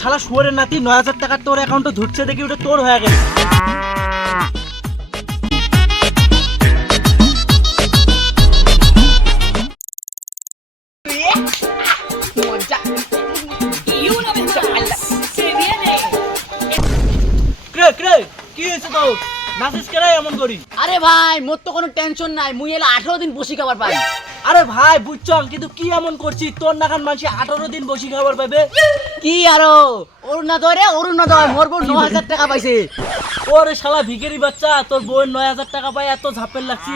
শালা শুয়োরের নাতি ৯,০০০ টাকা তোর অ্যাকাউন্টে ঢুকছে দেখি ওটা তোর হয়ে গেল। কি হয়েছে তো নাচিস কেন এমন করি? আরে ভাই মোর তো কোনো টেনশন নাই, মুই এলা 18 দিন বসি খাবার পাই। আরে ভাই বুঝছম, কিন্তু কি এমন করছি তোর নাখান মানুষ 18 দিন বসি খাবার পাবে? কি আরো অরুণোদয় মোর বোন ৯,০০০ টাকা পাইছে। ওরে শালা ভিখারি বাচ্চা, তোর বউয়ের ৯,০০০ টাকা পাই এত ঝাপের লাগছি।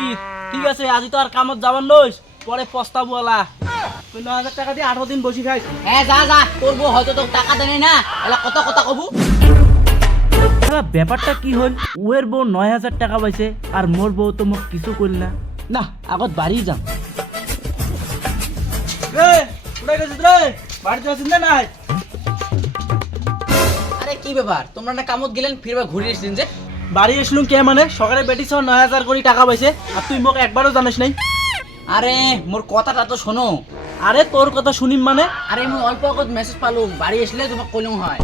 ঠিক আছে আজি তো আর কামত যাবার নইস, পরে পস্তাবো আলা। তুই ৯,০০০ টাকা দিয়ে 18 দিন বসি খাইস। হ্যাঁ যা যা, তোর বউ হয়তো তোর টাকা দেয় না, এলা কত কথা কবু। ব্যাপারটা কি হল, উয়ের বউ ৯,০০০ টাকা পাইছে আর মোর বউ তো মোক কিছু করল না। না আগত বাড়ি যাম। আরে কি ব্যাপার, তোমরা না কামত গেলেন ফিরবা ঘুরে এসেছেন যে? বাড়ি এসলুম কে মানে সকালে বেটি ৯,০০০ করে টাকা পাইছে আর তুই মোক একবারও জানিস নাই। আরে মোর কথাটা তো শোনো। আরে তোর কথা শুনিম মানে? আরে মুই অল্প আগত মেসেজ পালুম, বাড়ি আসলে তোমাক কইলুম হয়।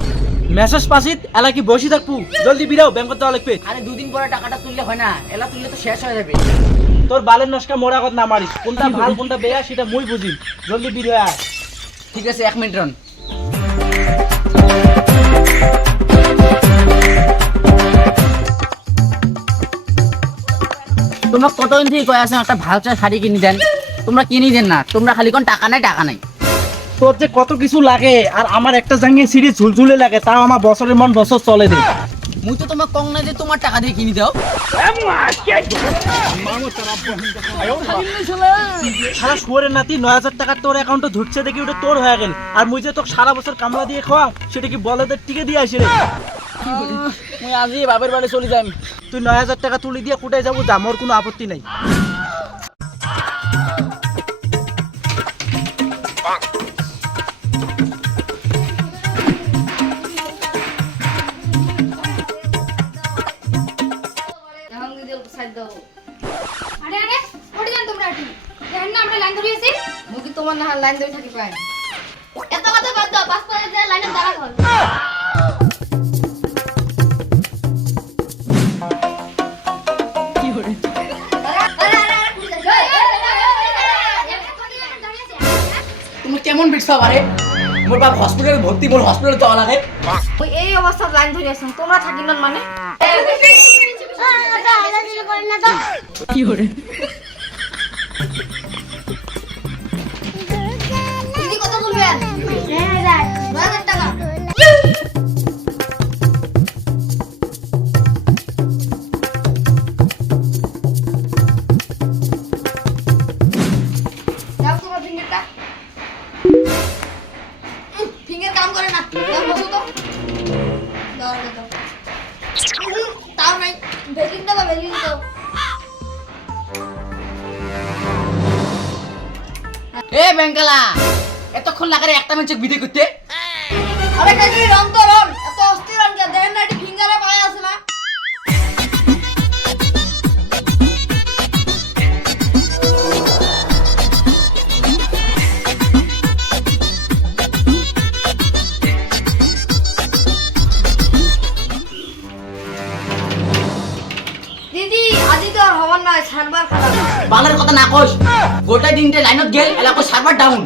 মেসেজ পাসিত এলা কি বসি থাকবো? জলদি বিরাও, ব্যাংকত যাওয়া লাগবে। আরে দুদিন পরে টাকাটা তুললে হয় না, এলা তুললে তো শেষ হয়ে যাবে। তোর বালের নস্কা মোর আগত না মারিস, কোনটা ভাল কোনটা বেয়া সেটা মুই বুঝি। জলদি বির হয়ে আয়। ঠিক আছে 1 মিনিট রন। তোমরা কতদিন থেকে কয়ে আছেন একটা ভালো চাই শাড়ি কিনে দেন, তোমরা কিনে দেন না। তোমরা খালি কোন টাকা নাই টাকা নাই। তোর যে কত কিছু লাগে আর আমার একটা জাঙ্গিয়ে সিঁড়ি ঝুলঝুলে লাগে, তাও আমার বছরের মন বছর চলে দে। মুই তো তোমার কং না যে তোমার টাকা দিয়ে কিনে দাও। সারা শুয়োরের নাতি ৯,০০০ টাকা তোর অ্যাকাউন্টে ঢুকছে দেখি ওটা তোর হয়ে গেল। আর মুই যে তোকে সারা বছর কামলা দিয়ে খাওয়া সেটা কি বলেদের টিকে দিয়ে আসে রে? মুই আজই বাপের বাড়ি চলে যাই। তুই ৯,০০০ টাকা তুলি দিয়ে কোথায় যাবো যা, মোর কোনো আপত্তি নাই। আরে আরে ওঠে যান তোমরা আটি, দেখেন না আমরা লাইন ধরে আছি। মুই তোমার না লাইন ধরে থাকি পাই। এত কথা বাদ দাও, পাস করে যে লাইনে দাঁড়া হল। কি করে তুমি কেমন বিটছো আরে? মোর বাপ হসপিটালে ভর্তি, মোর হসপিটালে যাওয়া লাগে। ওই এই অবস্থা লাইন ধরে আছেন তোমরা থাকি না মানে? কি করে দিদি কত বলবেন? ৯,০০০ টাকা। দাও তোমার ফিঙ্গারটা। ফিঙ্গার কাম করে না, দাও বসো তো। দাও দাও। তাও নাই, ভেলিং দাও ভেলিং দাও। এ বেঙ্গালা, এতক্ষণ লাগারে একটা মেয়ে বিদে করতে। আরে কাকি রং তো রং, এত অস্থির রং কে দেখেন না, এটি ফিঙ্গারে পায় আছে না। দিদি আজি তো আর হবার নয়, সারবার খারাপ। বাংলার কথা না কইস, গোটা দিনতে লাইনত গেল এলাকা সার্ভার ডাউন।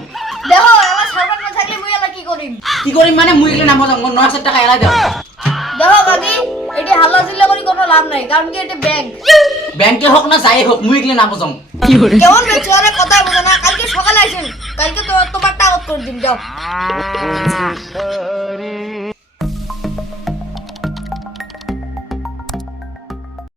দেখো এবার সারবার না থাকলে মুই এলা কি করিম? কি করি মানে মুই এগুলো নাম মোর ৯,০০০ টাকা এলাই দাও। দেখো কাকি এটি হাল্লা চিল্লা করি কোনো লাভ নাই, কারণ কি এটি ব্যাংক। ব্যাংকে হোক না যাই হোক মুই এগুলো নাম বোঝাম। কেমন বেচো আরে কথা বোঝো না, কালকে সকালে আইছেন, কালকে তো তোমার টাকা করে দিন যাও।